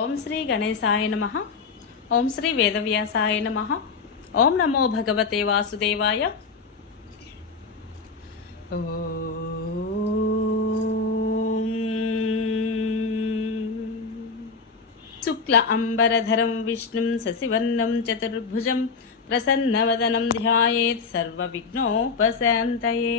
ఓం శ్రీ గణేశాయ నమ. ఓం శ్రీ వేదవ్యాసాయ నమ. ఓం నమో భగవతే వాసుదేవాయ. శుక్ల అంబరధరం విష్ణుం శశివర్ణం చతుర్భుజం ప్రసన్నవదనం ధ్యాయేత్ సర్వ విఘ్నోపశాంతయే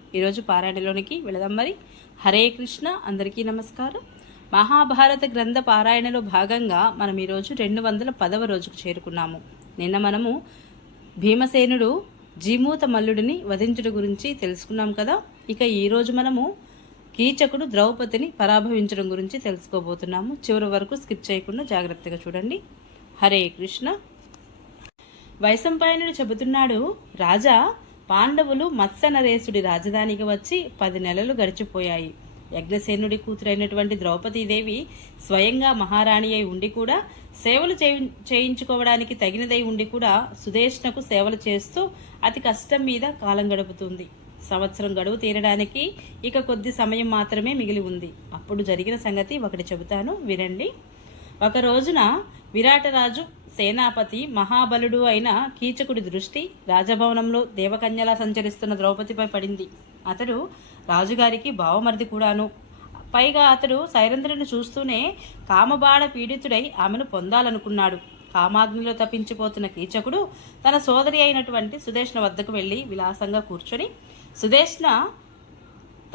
ఈరోజు పారాయణలోనికి వెళదాం మరి. హరే కృష్ణ అందరికీ నమస్కారం. మహాభారత గ్రంథ పారాయణలో భాగంగా మనం ఈరోజు రెండు వందల పదవ రోజుకు చేరుకున్నాము. నిన్న మనము భీమసేనుడు జీమూత మల్లుడిని వధించుట గురించి తెలుసుకున్నాం కదా. ఇక ఈరోజు మనము కీచకుడు ద్రౌపదిని పరాభవించడం గురించి తెలుసుకోబోతున్నాము. చివరి వరకు స్కిప్ చేయకుండా జాగ్రత్తగా చూడండి. హరే కృష్ణ. వైశంపాయనుడు చెబుతున్నాడు రాజా పాండవులు మత్సనరేసుడి రాజధానికి వచ్చి పది నెలలు గడిచిపోయాయి. యజ్ఞసేనుడి కూతురైనటువంటి ద్రౌపదీదేవి స్వయంగా మహారాణి అయి ఉండి కూడా సేవలు చేయించుకోవడానికి తగినదై ఉండి కూడా సుదేష్ణకు సేవలు చేస్తూ అతి కష్టం మీద కాలం గడుపుతుంది. సంవత్సరం గడువు తీరడానికి ఇక కొద్ది సమయం మాత్రమే మిగిలి ఉంది. అప్పుడు జరిగిన సంగతి ఒకటి చెబుతాను. వినండి. ఒక రోజున విరాటరాజు సేనాపతి మహాబలుడు అయిన కీచకుడి దృష్టి రాజభవనంలో దేవకన్యలా సంచరిస్తున్న ద్రౌపదిపై పడింది. అతడు రాజుగారికి భావమరిది కూడాను. పైగా అతడు సైరంధ్రుని చూస్తూనే కామబాణ పీడితుడై ఆమెను పొందాలనుకున్నాడు. కామాగ్నిలో తప్పించిపోతున్న కీచకుడు తన సోదరి అయినటువంటి సుదేష్ణ వద్దకు వెళ్ళి విలాసంగా కూర్చొని సుదేష్ణ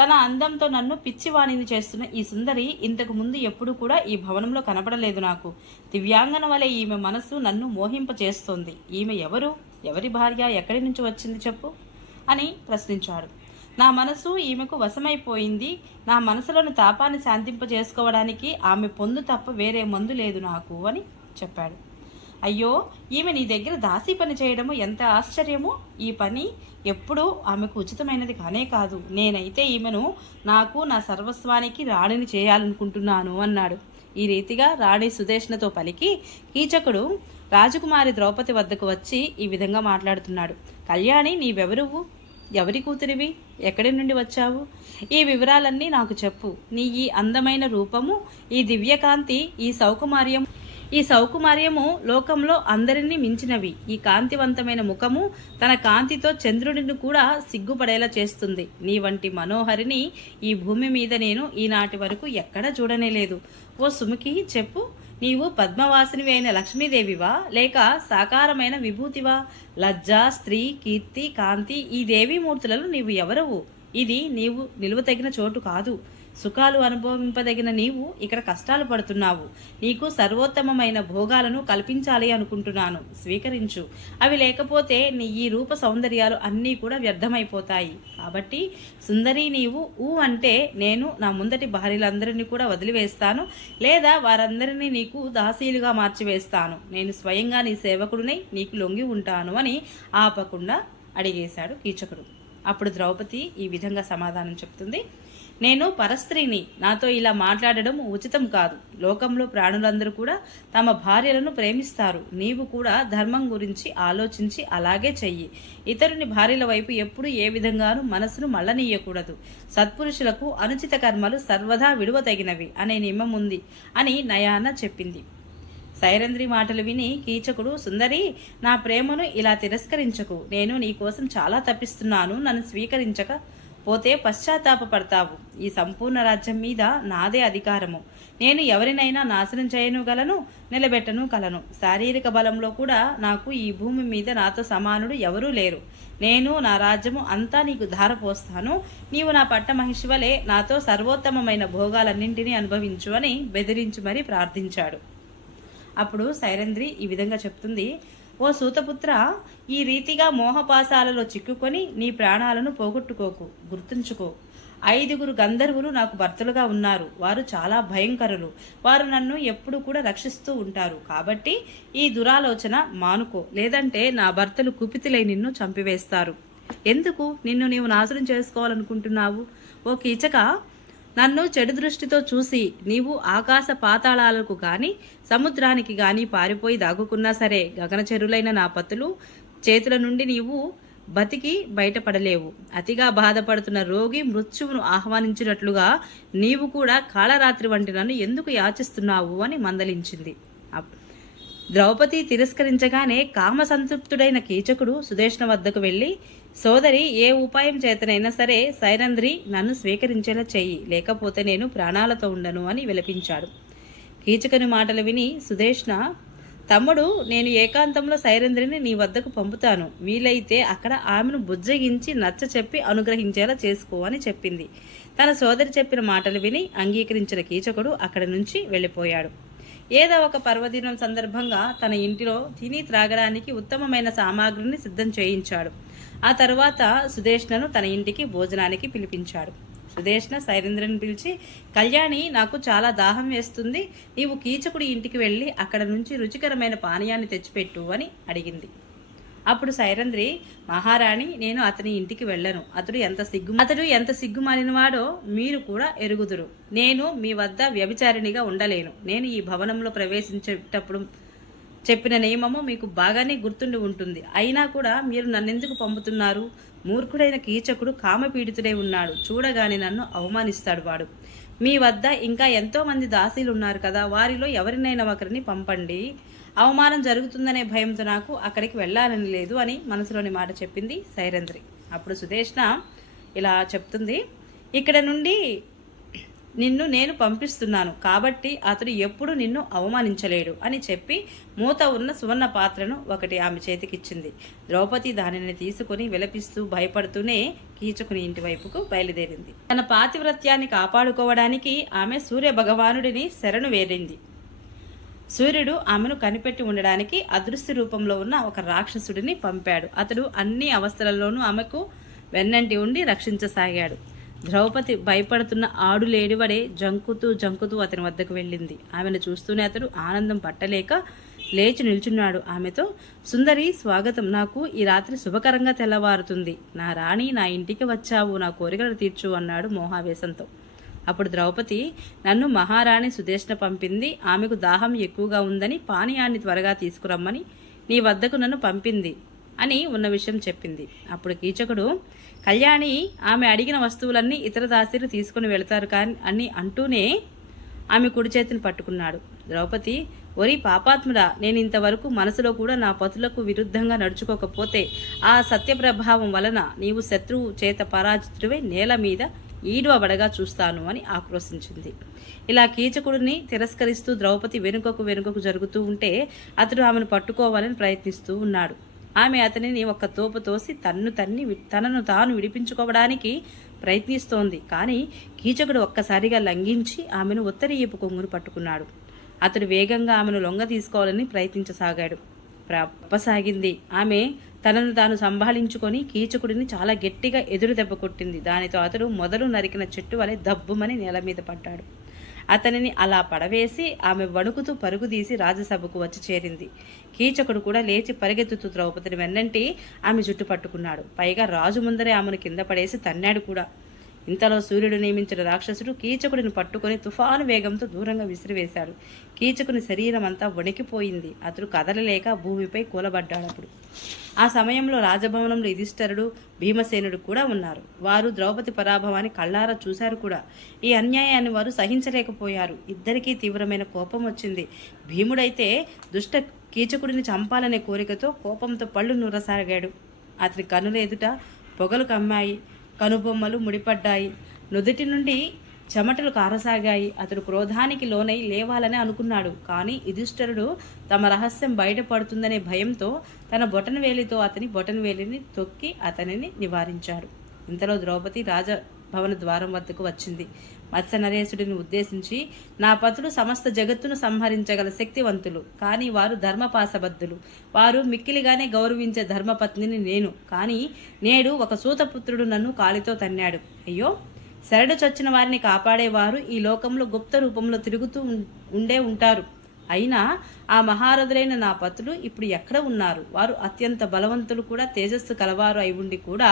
తన అందంతో నన్ను పిచ్చివాణిని చేస్తున్న ఈ సుందరి ఇంతకు ముందు ఎప్పుడు కూడా ఈ భవనంలో కనపడలేదు నాకు. దివ్యాంగన వలె ఈమె మనసు నన్ను మోహింపచేస్తోంది ఈమె ఎవరు? ఎవరి భార్య? ఎక్కడి నుంచి వచ్చింది చెప్పు? అని ప్రశ్నించాడు. నా మనసు ఈమెకు వశమైపోయింది. నా మనసులోని తాపాన్ని శాంతింపజేసుకోవడానికి ఆమె పొందు తప్ప వేరే మందు లేదు నాకు అని చెప్పాడు. అయ్యో ఈమె నీ దగ్గర దాసి పని చేయడము ఎంత ఆశ్చర్యమో. ఈ పని ఎప్పుడూ ఆమెకు ఉచితమైనది కానే కాదు. నేనైతే ఈమెను నాకు నా సర్వస్వానికి రాణిని చేయాలనుకుంటున్నాను అన్నాడు. ఈ రీతిగా రాణి సుదేష్ణతో పలికి కీచకుడు రాజకుమారి ద్రౌపది వద్దకు వచ్చి ఈ విధంగా మాట్లాడుతున్నాడు. కళ్యాణి నీవెవరువు ఎవరి కూతురివి? ఎక్కడి నుండి వచ్చావు? ఈ వివరాలన్నీ నాకు చెప్పు. నీ ఈ అందమైన రూపము ఈ దివ్యకాంతి ఈ సౌకుమార్యం ఈ సౌకుమార్యము లోకంలో అందరినీ మించినవి. ఈ కాంతివంతమైన ముఖము తన కాంతితో చంద్రుడిని కూడా సిగ్గుపడేలా చేస్తుంది. నీ వంటి మనోహరిని ఈ భూమి మీద నేను ఈనాటి వరకు ఎక్కడా చూడనేలేదు. ఓ సుముఖి చెప్పు నీవు పద్మవాసినివి అయిన లక్ష్మీదేవివా? లేక సాకారమైన విభూతివా? లజ్జ స్త్రీ కీర్తి కాంతి ఈ దేవీమూర్తులలో నీవు ఎవరవు? ఇది నీవు నిలువ తగిన చోటు కాదు. సుఖాలు అనుభవింపదగిన నీవు ఇక్కడ కష్టాలు పడుతున్నావు. నీకు సర్వోత్తమమైన భోగాలను కల్పించాలి అనుకుంటున్నాను. స్వీకరించు. అవి లేకపోతే నీ ఈ రూప సౌందర్యాలు అన్నీ కూడా వ్యర్థమైపోతాయి. కాబట్టి సుందరి నీవు ఊ అంటే నేను నా ముందటి భార్యలందరినీ కూడా వదిలివేస్తాను లేదా వారందరినీ నీకు దాసీలుగా మార్చివేస్తాను. నేను స్వయంగా నీ సేవకుడినై నీకు లొంగి ఉంటాను అని ఆపకుండా అడిగేశాడు కీచకుడు. అప్పుడు ద్రౌపది ఈ విధంగా సమాధానం చెప్తుంది. నేను పరస్త్రీని. నాతో ఇలా మాట్లాడడం ఉచితం కాదు. లోకంలో ప్రాణులందరూ కూడా తమ భార్యలను ప్రేమిస్తారు. నీవు కూడా ధర్మం గురించి ఆలోచించి అలాగే చెయ్యి. ఇతరుని భార్యల వైపు ఎప్పుడు ఏ విధంగానూ మనసును మళ్ళనీయకూడదు. సత్పురుషులకు అనుచిత కర్మలు సర్వదా విడువతగినవి అనే నియమం ఉంది అని నయాన చెప్పింది. సైరంద్రి మాటలు విని కీచకుడు సుందరి నా ప్రేమను ఇలా తిరస్కరించకు. నేను నీ కోసం చాలా తప్పిస్తున్నాను. నన్ను స్వీకరించక. పోతే పశ్చాత్తాపపడతావు. ఈ సంపూర్ణ రాజ్యం మీద నాదే అధికారము. నేను ఎవరినైనా నాశనం చేయను గలను నిలబెట్టను కలను. శారీరక బలంలో కూడా నాకు ఈ భూమి మీద నాతో సమానుడు ఎవరూ లేరు. నేను నా రాజ్యము అంతా నీకు ధారపోస్తాను. నీవు నా పట్ట మహిషి నాతో సర్వోత్తమమైన భోగాలన్నింటినీ అనుభవించు అని బెదిరించి మరీ ప్రార్థించాడు. అప్పుడు సైరంద్రి ఈ విధంగా చెప్తుంది. ఓ సూతపుత్ర ఈ రీతిగా మోహపాశాలలో చిక్కుకొని నీ ప్రాణాలను పోగొట్టుకోకు గుర్తుంచుకో. ఐదుగురు గంధర్వులు నాకు భర్తలుగా ఉన్నారు. వారు చాలా భయంకరులు. వారు నన్ను ఎప్పుడు కూడా రక్షిస్తూ ఉంటారు. కాబట్టి ఈ దురాలోచన మానుకో. లేదంటే నా భర్తలు కుపితులై నిన్ను చంపివేస్తారు. ఎందుకు? నిన్ను నీవు నాశనం చేసుకోవాలనుకుంటున్నావు? ఓ కీచక నన్ను చెడు దృష్టితో చూసి నీవు ఆకాశ పాతాళాలకు గాని సముద్రానికి గాని పారిపోయి దాగుకున్నా సరే గగనచరులైన నా పతులు చేతుల నుండి నీవు బతికి బయటపడలేవు. అతిగా బాధపడుతున్న రోగి మృత్యువును ఆహ్వానించినట్లుగా నీవు కూడా కాళరాత్రి వంటి నన్ను ఎందుకు యాచిస్తున్నావు అని మందలించింది. ద్రౌపది తిరస్కరించగానే కామ సంతృప్తుడైన కీచకుడు సుదేష్ణ వద్దకు వెళ్ళి సోదరి ఏ ఉపాయం చేతనైనా సరే సైరంధ్రి నన్ను స్వీకరించేలా చెయ్యి. లేకపోతే నేను ప్రాణాలతో ఉండను అని విలపించాడు. కీచకని మాటలు విని సుదేష్ణ తమ్ముడు నేను ఏకాంతంలో సైరంధ్రిని నీ వద్దకు పంపుతాను. వీలైతే అక్కడ ఆమెను బుజ్జగించి నచ్చ చెప్పి అనుగ్రహించేలా చేసుకో అని చెప్పింది. తన సోదరి చెప్పిన మాటలు విని అంగీకరించిన కీచకుడు అక్కడి నుంచి వెళ్ళిపోయాడు. ఏదో ఒక పర్వదినం సందర్భంగా తన ఇంటిలో తిని త్రాగడానికి ఉత్తమమైన సామాగ్రిని సిద్ధం చేయించాడు. ఆ తరువాత సుదేష్ణను తన ఇంటికి భోజనానికి పిలిపించాడు. సుదేష్ణ సైరేంద్రని పిలిచి కళ్యాణి నాకు చాలా దాహం వేస్తుంది. నీవు కీచకుడి ఇంటికి వెళ్ళి అక్కడ నుంచి రుచికరమైన పానీయాన్ని తెచ్చిపెట్టు అని అడిగింది. అప్పుడు సైరంద్రి మహారాణి నేను అతని ఇంటికి వెళ్ళను. అతడు ఎంత సిగ్గు అతడు ఎంత సిగ్గుమాలినవాడో మీరు కూడా ఎరుగుదురు. నేను మీ వద్ద వ్యభిచారిణిగా ఉండలేను. నేను ఈ భవనంలో ప్రవేశించేటప్పుడు చెప్పిన నియమము మీకు బాగానే గుర్తుండి ఉంటుంది. అయినా కూడా మీరు నన్నెందుకు పంపుతున్నారు? మూర్ఖుడైన కీచకుడు కామపీడితుడై ఉన్నాడు. చూడగానే నన్ను అవమానిస్తాడు వాడు. మీ వద్ద ఇంకా ఎంతోమంది దాసీలు ఉన్నారు కదా వారిలో ఎవరినైనా ఒకరిని పంపండి. అవమానం జరుగుతుందనే భయంతో నాకు అక్కడికి వెళ్ళాలని లేదు అని మనసులోని మాట చెప్పింది సైరంధ్రి. అప్పుడు సుదేష్ణ ఇలా చెప్తుంది ఇక్కడ నుండి నిన్ను నేను పంపిస్తున్నాను. కాబట్టి అతడు ఎప్పుడు నిన్ను అవమానించలేడు అని చెప్పి మూత ఉన్న సువర్ణ పాత్రను ఒకటి ఆమె చేతికిచ్చింది. ద్రౌపది దానిని తీసుకుని విలపిస్తూ భయపడుతూనే కీచుకుని ఇంటి వైపుకు బయలుదేరింది. తన పాతివ్రత్యాన్ని కాపాడుకోవడానికి ఆమె సూర్య భగవానుడిని శరణు వేరింది. సూర్యుడు ఆమెను కనిపెట్టి ఉండడానికి అదృశ్య రూపంలో ఉన్న ఒక రాక్షసుడిని పంపాడు. అతడు అన్ని అవస్థలలోనూ ఆమెకు వెన్నంటి ఉండి రక్షించసాగాడు. ద్రౌపది భయపడుతున్న ఆడు లేడివడే జంకుతూ జంకుతూ అతని వద్దకు వెళ్ళింది. ఆమెను చూస్తూనే అతడు ఆనందం పట్టలేక లేచి నిల్చున్నాడు. ఆమెతో సుందరి స్వాగతం. నాకు ఈ రాత్రి శుభకరంగా తెల్లవారుతుంది. నా రాణి నా ఇంటికి వచ్చావు. నా కోరికలు తీర్చు అన్నాడు మోహావేశంతో. అప్పుడు ద్రౌపది నన్ను మహారాణి సుదేష్ణ పంపింది. ఆమెకు దాహం ఎక్కువగా ఉందని పానీయాన్ని త్వరగా తీసుకురమ్మని నీ వద్దకు నన్ను పంపింది. అని ఉన్న విషయం చెప్పింది. అప్పుడు కీచకుడు కళ్యాణి ఆమె అడిగిన వస్తువులన్నీ ఇతర దాసీలు తీసుకుని వెళతారు కానీ అని అంటూనే ఆమె కుడి చేతిని పట్టుకున్నాడు. ద్రౌపది ఒరి పాపాత్ముడా నేను ఇంతవరకు మనసులో కూడా నా పతులకు విరుద్ధంగా నడుచుకోకపోతే ఆ సత్య ప్రభావం వలన నీవు శత్రువు చేత పరాజితుడివై నేల మీద ఈడువబడగా చూస్తాను అని ఆక్రోశించింది. ఇలా కీచకుడిని తిరస్కరిస్తూ ద్రౌపది వెనుకకు వెనుకకు జరుగుతూ ఉంటే అతడు ఆమెను పట్టుకోవాలని ప్రయత్నిస్తూ ఉన్నాడు. ఆమె అతనిని ఒక్క తోపు తోసి తన్ను తన్ని తనను తాను విడిపించుకోవడానికి ప్రయత్నిస్తోంది. కానీ కీచకుడు ఒక్కసారిగా లంఘించి ఆమెను ఉత్తరీయపు కొంగును పట్టుకున్నాడు. అతడు వేగంగా ఆమెను లొంగ తీసుకోవాలని ప్రయత్నించసాగాడు. ప్రప్పసాగింది ఆమె తనను తాను సంభాళించుకొని కీచకుడిని చాలా గట్టిగా ఎదురు దెబ్బ కొట్టింది. దానితో అతడు మొదలు నరికిన చెట్టు వలె దబ్బుమని నేల మీద పడ్డాడు. అతనిని అలా పడవేసి ఆమె వణుకుతూ పరుగుదీసి రాజసభకు వచ్చి చేరింది. కీచకుడు కూడా లేచి పరిగెత్తుతూ ద్రౌపదిని వెన్నంటి ఆమె జుట్టు పట్టుకున్నాడు. పైగా రాజు ముందరే ఆమెను కింద పడేసి తన్నాడు కూడా. ఇంతలో సూర్యుడు నియమించిన రాక్షసుడు కీచకుడిని పట్టుకొని తుఫాను వేగంతో దూరంగా విసిరివేశాడు. కీచకుని శరీరం అంతా వణికిపోయింది. అతడు కదలలేక భూమిపై కూలబడ్డాడు అప్పుడు. ఆ సమయంలో రాజభవనంలో యుధిష్ఠరుడు భీమసేనుడు కూడా ఉన్నారు. వారు ద్రౌపది పరాభవాన్ని కళ్ళారా చూశారు కూడా. ఈ అన్యాయాన్ని వారు సహించలేకపోయారు. ఇద్దరికీ తీవ్రమైన కోపం వచ్చింది. భీముడైతే దుష్ట కీచకుడిని చంపాలనే కోరికతో కోపంతో పళ్ళు నూరసాగాడు. అతని కన్నుల ఎదుట పొగలు కమ్మాయి. కనుబొమ్మలు ముడిపడ్డాయి. నుదుటి నుండి చెమటలు కారసాగాయి. అతడు క్రోధానికి లోనై లేవాలని అనుకున్నాడు. కానీ యుధిష్ఠరుడు తమ రహస్యం బయటపడుతుందనే భయంతో తన బొటన వేలితో అతని బొటన వేలిని తొక్కి అతనిని నివారించాడు. ఇంతలో ద్రౌపది రాజభవన ద్వారం వద్దకు వచ్చింది. మత్స్యనరేశుడిని ఉద్దేశించి నా పతులు సమస్త జగత్తును సంహరించగల శక్తివంతులు. కానీ వారు ధర్మపాసబద్ధులు వారు మిక్కిలిగానే గౌరవించే ధర్మపత్నిని నేను. కానీ నేడు ఒక సూతపుత్రుడు నన్ను కాలితో తన్నాడు. అయ్యో! శరడు చచ్చిన వారిని కాపాడేవారు ఈ లోకంలో గుప్త రూపంలో తిరుగుతూ ఉండే ఉంటారు. అయినా ఆ మహారథులైన నా పతులు ఇప్పుడు ఎక్కడ ఉన్నారు? వారు అత్యంత బలవంతులు కూడా తేజస్సు కలవారు అయి ఉండి కూడా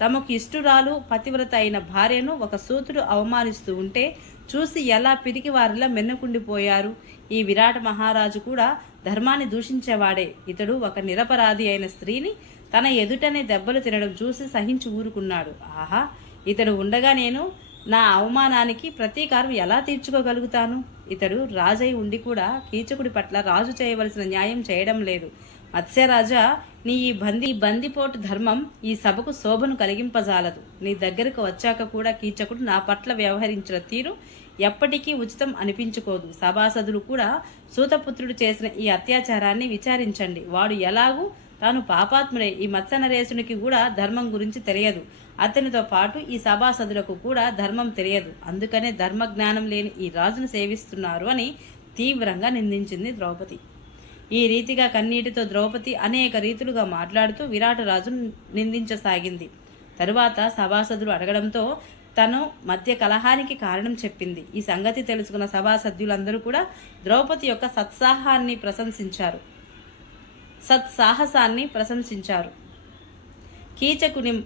తమకు ఇష్టురాలు పతివ్రత అయిన భార్యను ఒక సూతుడు అవమానిస్తూ ఉంటే చూసి ఎలా పిరికి వారిలా మెన్నకుండిపోయారు. ఈ విరాట్ మహారాజు కూడా ధర్మాన్ని దూషించేవాడే. ఇతడు ఒక నిరపరాధి అయిన స్త్రీని తన ఎదుటనే దెబ్బలు తినడం చూసి సహించి ఊరుకున్నాడు. ఆహా! ఇతడు ఉండగా నేను నా అవమానానికి ప్రతీకారం ఎలా తీర్చుకోగలుగుతాను? ఇతడు రాజై ఉండి కూడా కీచకుడి పట్ల రాజు చేయవలసిన న్యాయం చేయడం లేదు. మత్స్యరాజా నీ ఈ బంది బందిపోటు ధర్మం ఈ సభకు శోభను కలిగింపజాలదు. నీ దగ్గరకు వచ్చాక కూడా కీచకుడు నా పట్ల వ్యవహరించిన తీరు ఎప్పటికీ ఉచితం అనిపించుకోదు. సభాసదులు కూడా సూతపుత్రుడు చేసిన ఈ అత్యాచారాన్ని విచారించండి. వాడు ఎలాగూ తాను పాపాత్ముడే. ఈ మత్స్యనరేశునికి కూడా ధర్మం గురించి తెలియదు. అతనితో పాటు ఈ సభాసదులకు కూడా ధర్మం తెలియదు. అందుకనే ధర్మ జ్ఞానం లేని ఈ రాజును సేవిస్తున్నారు అని తీవ్రంగా నిందించింది ద్రౌపది. ఈ రీతిగా కన్నీటితో ద్రౌపది అనేక రీతులుగా మాట్లాడుతూ విరాటరాజును నిందించసాగింది. తరువాత సభాసదులు అడగడంతో తను మధ్య కలహానికి కారణం చెప్పింది. ఈ సంగతి తెలుసుకున్న సభాసద్యులందరూ కూడా ద్రౌపది యొక్క సత్సాహాన్ని ప్రశంసించారు. సత్సాహసాన్ని ప్రశంసించారు. కీచకుని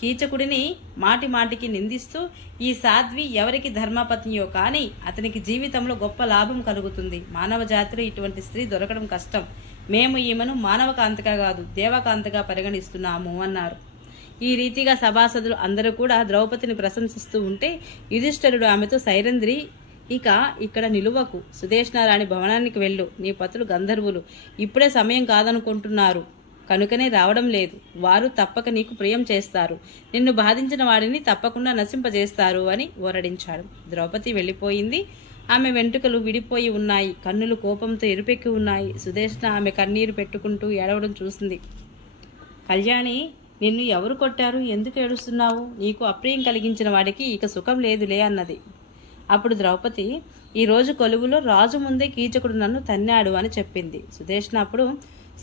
కీచకుడిని మాటి మాటికి నిందిస్తూ ఈ సాధ్వి ఎవరికి ధర్మపత్నియో కానీ అతనికి జీవితంలో గొప్ప లాభం కలుగుతుంది. మానవ జాతిలో ఇటువంటి స్త్రీ దొరకడం కష్టం. మేము ఈమెను మానవకాంతగా కాదు దేవకాంతగా పరిగణిస్తున్నాము అన్నారు. ఈ రీతిగా సభాసదులు అందరూ కూడా ద్రౌపదిని ప్రశంసిస్తూ ఉంటే యుధిష్ఠరుడు ఆమెతో సైరంధ్రి ఇక ఇక్కడ నిలువకు. సుదేష్ణారాణి భవనానికి వెళ్ళు. నీ పతులు గంధర్వులు. ఇప్పుడే సమయం కాదనుకుంటున్నారు. కనుకనే రావడం లేదు. వారు తప్పక నీకు ప్రియం చేస్తారు. నిన్ను బాధించిన వాడిని తప్పకుండా నశింపజేస్తారు అని ఓరడించాడు. ద్రౌపది వెళ్ళిపోయింది. ఆమె వెంట్రుకలు విడిపోయి ఉన్నాయి. కన్నులు కోపంతో ఎరుపెక్కి ఉన్నాయి. సుదేష్ణ ఆమె కన్నీరు పెట్టుకుంటూ ఏడవడం చూసింది. కళ్యాణి నిన్ను ఎవరు కొట్టారు? ఎందుకు ఏడుస్తున్నావు? నీకు అప్రియం కలిగించిన వాడికి ఇక సుఖం లేదులే అన్నది. అప్పుడు ద్రౌపది ఈరోజు కొలువులో రాజు ముందే కీచకుడు నన్ను తన్నాడు అని చెప్పింది. సుదేష్ణ అప్పుడు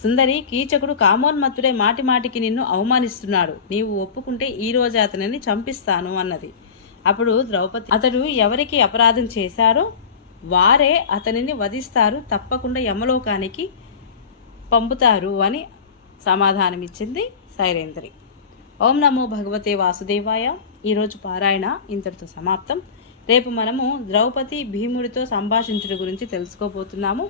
సుందరి కీచకుడు కామోన్మత్తుడే మాటి మాటికి నిన్ను అవమానిస్తున్నాడు. నీవు ఒప్పుకుంటే ఈ రోజు అతనిని చంపిస్తాను అన్నది. అప్పుడు ద్రౌపది అతడు ఎవరికి అపరాధం చేశారో వారే అతనిని వధిస్తారు తప్పకుండా యమలోకానికి పంపుతారు అని సమాధానమిచ్చింది సైరేంద్రి ఓం నమో భగవతే వాసుదేవాయ. ఈరోజు పారాయణ ఇంతటితో సమాప్తం. రేపు మనము ద్రౌపది భీముడితో సంభాషించడం గురించి తెలుసుకోబోతున్నాము.